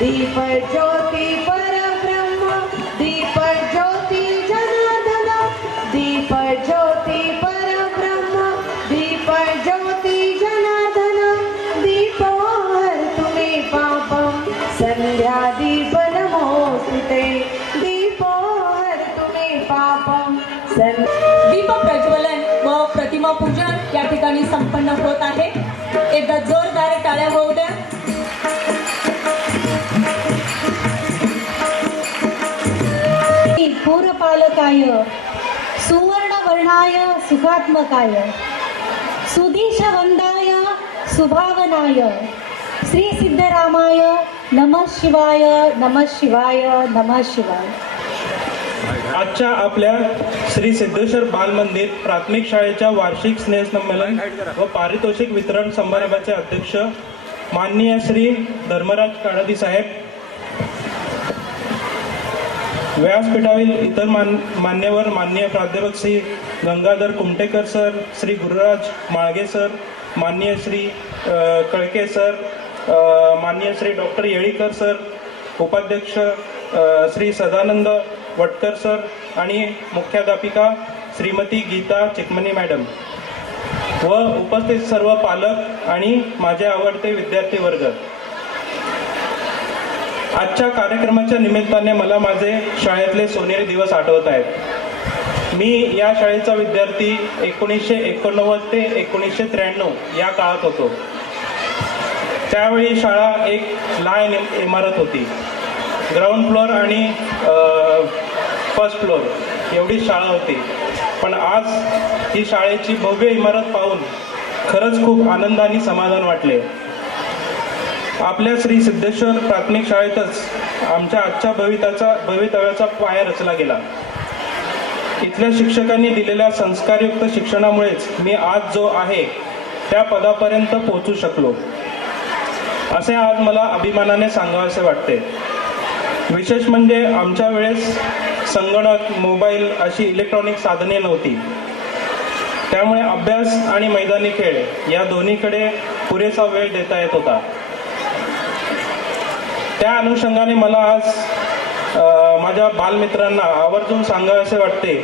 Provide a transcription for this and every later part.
दीप ज्योती परब्रह्म दीपज्योति जनार्दन दीपज्योति परब्रह्म दीपज्योति जनार्दन दीपो हरतु मे पापं सन्ध्यादीपनमोऽस्तु ते दीपो हरतु मे पापं सन् दीप प्रज्वलन व प्रतिमा पूजन या ठिकाणी संपन्न होत आहे. एकदा जोरदार टाळ्या होऊ द्या. सुवर्णवर्णाय सुखात्मकाय सुदिशवंदाय सुभावनाय। श्री सिद्धरामाय नमः शिवाय नमः शिवाय नमः शिवाय। आजच्या आपल्या श्री सिद्धेश्वर बाल मंदिर प्राथमिक शाळेच्या वार्षिक स्नेहसंमेलन व पारितोषिक वितरण समारंभाचे अध्यक्ष माननीय श्री धर्मराज काळादी साहेब व्यासपीठावरील इतर मान मान्यवर माननीय प्राध्यापक श्री गंगाधर कुमटेकर सर श्री गुरुराज माळगे सर मान्य श्री कळके सर मान्य श्री डॉक्टर येळीकर सर उपाध्यक्ष श्री सदानंद वटकर सर आणि मुख्याध्यापिका श्रीमती गीता चिकमणी मॅडम. व उपस्थित सर्व पालक आणि माझे आवडते विद्यार्थी वर्ग आजच्या कार्यक्रमाच्या निमित्ताने मला माझे शाळेतले सोनेरी दिवस आठवत आहेत. मी या शाळेचा विद्यार्थी एकोणीसशे एकोणनव्वद ते एकोणीसशे त्र्याण्णव या काळात होतो. त्यावेळी शाळा एक लहान इमारत होती. ग्राउंड फ्लोअर आणि फर्स्ट फ्लोअर एवढी शाळा होती. पण आज ही शाळेची भव्य इमारत पाहून खरंच खूप आनंद आणि समाधान वाटले. आपल्या श्री सिद्धेश्वर प्राथमिक शाळेतच आमच्या आजच्या भविताचा भवितव्याचा पाया रचला गेला. इथल्या शिक्षकांनी दिलेल्या संस्कारयुक्त शिक्षणामुळेच मी आज जो आहे त्या पदापर्यंत पोहोचू शकलो. असे आज मला अभिमानाने सांगावेसे वाटते. विशेष म्हणजे आमच्या वेळेस संगणक मोबाईल अशी इलेक्ट्रॉनिक साधने नव्हती. त्यामुळे अभ्यास आणि मैदानी खेळ या दोन्हीकडे पुरेसा वेळ देता येत होता. त्या अनुषंगाने मला आज माझ्या बालमित्रांना आवर्जून सांगावेसे वाटते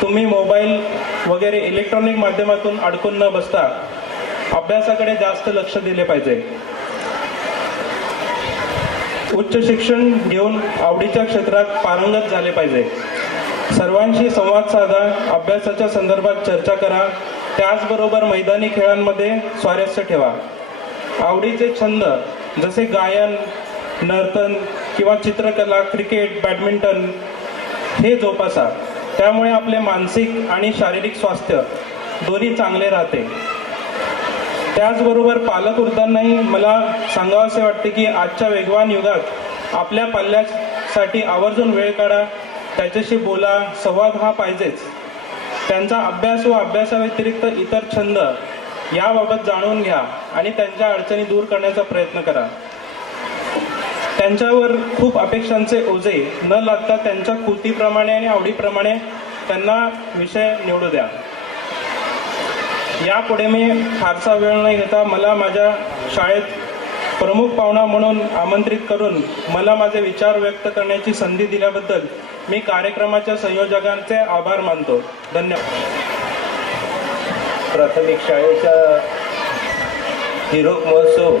तुम्ही मोबाईल वगैरे इलेक्ट्रॉनिक माध्यमातून अडकून न बसता अभ्यासाकडे जास्त लक्ष दिले पाहिजे. उच्च शिक्षण घेऊन आवडीच्या क्षेत्रात पारंगत झाले पाहिजे. सर्वांशी संवाद साधा अभ्यासाच्या संदर्भात चर्चा करा त्याचबरोबर मैदानी खेळांमध्ये स्वारस्य ठेवा. आवडीचे छंद जसे गायन नर्तन किंवा चित्रकला क्रिकेट बॅडमिंटन हे जोपासा. त्यामुळे आपले मानसिक आणि शारीरिक स्वास्थ्य दोन्ही चांगले राहते. त्याचबरोबर पालक वृद्धांनाही मला सांगावंसे वाटते की आजच्या वेगवान युगात आपल्या पाल्यासाठी आवर्जून वेळ काढा त्याच्याशी बोला संवाद हा पाहिजेच. त्यांचा अभ्यास व अभ्यासाव्यतिरिक्त इतर छंद याबाबत जाणून घ्या आणि त्यांच्या अडचणी दूर करण्याचा प्रयत्न करा. त्यांच्यावर खूप अपेक्षांचे ओझे न लागता त्यांच्या कृतीप्रमाणे आणि आवडीप्रमाणे त्यांना विषय निवडू द्या. यापुढे मी फारसा वेळ न घेता मला माझ्या शाळेत प्रमुख पाहुणा म्हणून आमंत्रित करून मला माझे विचार व्यक्त करण्याची संधी दिल्याबद्दल मी कार्यक्रमाच्या संयोजकांचे आभार मानतो. धन्यवाद. प्राथमिक शाळेचा हिरो महोत्सव.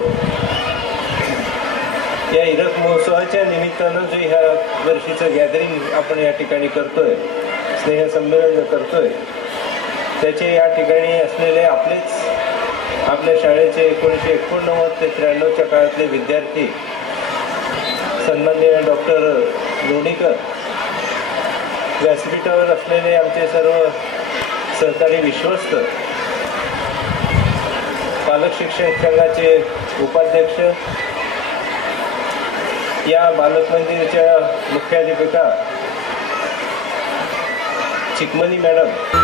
या हिरक महोत्सवाच्या निमित्तानं जे ह्या वर्षीचं गॅदरिंग आपण या ठिकाणी करतोय स्नेहसंमेलन करतोय त्याचे या ठिकाणी असलेले आपलेच आपल्या शाळेचे एकोणीसशे एकोणनव्वद ते त्र्याण्णवच्या काळातले विद्यार्थी सन्माननीय डॉक्टर लोणीकर व्यासपीठावर असलेले आमचे सर्व सहकारी विश्वस्त पालक शिक्षण संघाचे उपाध्यक्ष या बालक मंदिराच्या मुख्याध्यापिका चिकमणी मॅडम.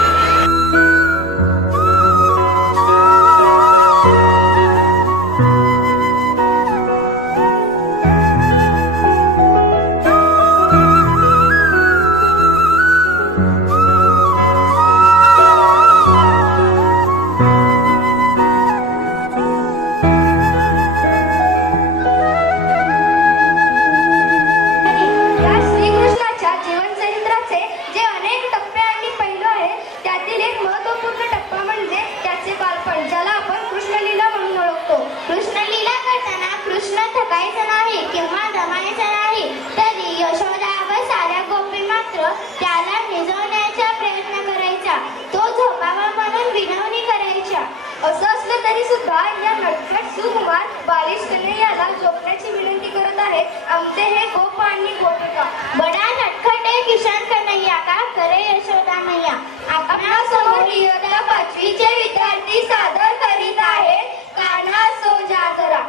नटखट बालिश कन्हे याला झोपण्याची विनंती करत आहे. आमचे हे गोप आणि गोपिका. बडा नटखट आहे किशन कन्हैया का? करे यशोदा मैया. आपल्यासमोर इयत्ता पाचवीचे विद्यार्थी सादर करीत आहेत. कान्हा सो जागरा